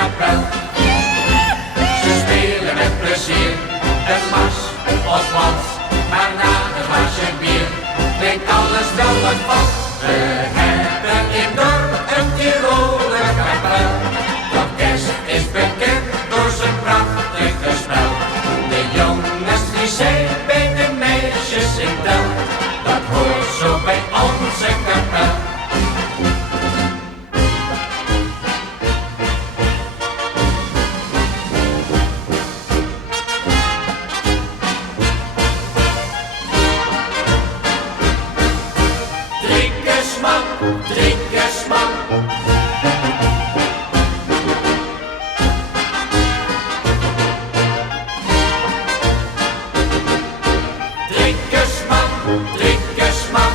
kapel. Ze spelen met plezier, een mars of wals, maar na een glaasje bier klinkt alles wel wat vals. We hebben in dorp een Tiroler kapel, dat kerst is bekend door zijn prachtige spel. De jongens die zijn bij de meisjes in tel, dat hoort zo bij onze kapel. Drinkersman, drinkersman. Drinkersman, drinkersman.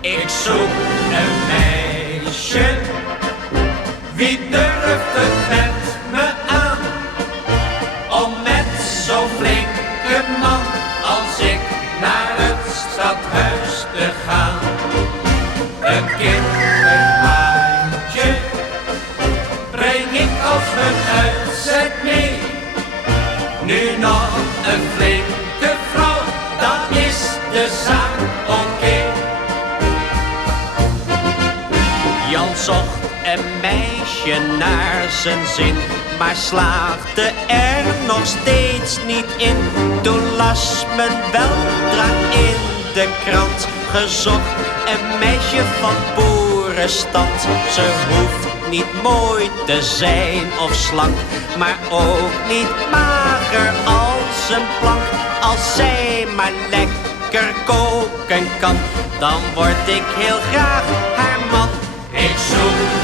Ik zoek een meisje, wie durft het met me aan? Om met zo'n flinke man als ik naar het stadhuis te gaan. Een kinderhaantje breng ik als een uitzet mee. Nu nog een flinke vrouw, dan is de zaak oké. Jan zocht een meisje naar zijn zin, maar slaagde er nog steeds niet in. Toen las men weldra in de krant, gezocht een meisje van boerenstand. Ze hoeft niet mooi te zijn of slank, maar ook niet mager als een plank. Als zij maar lekker koken kan, dan word ik heel graag haar man. Ik zoek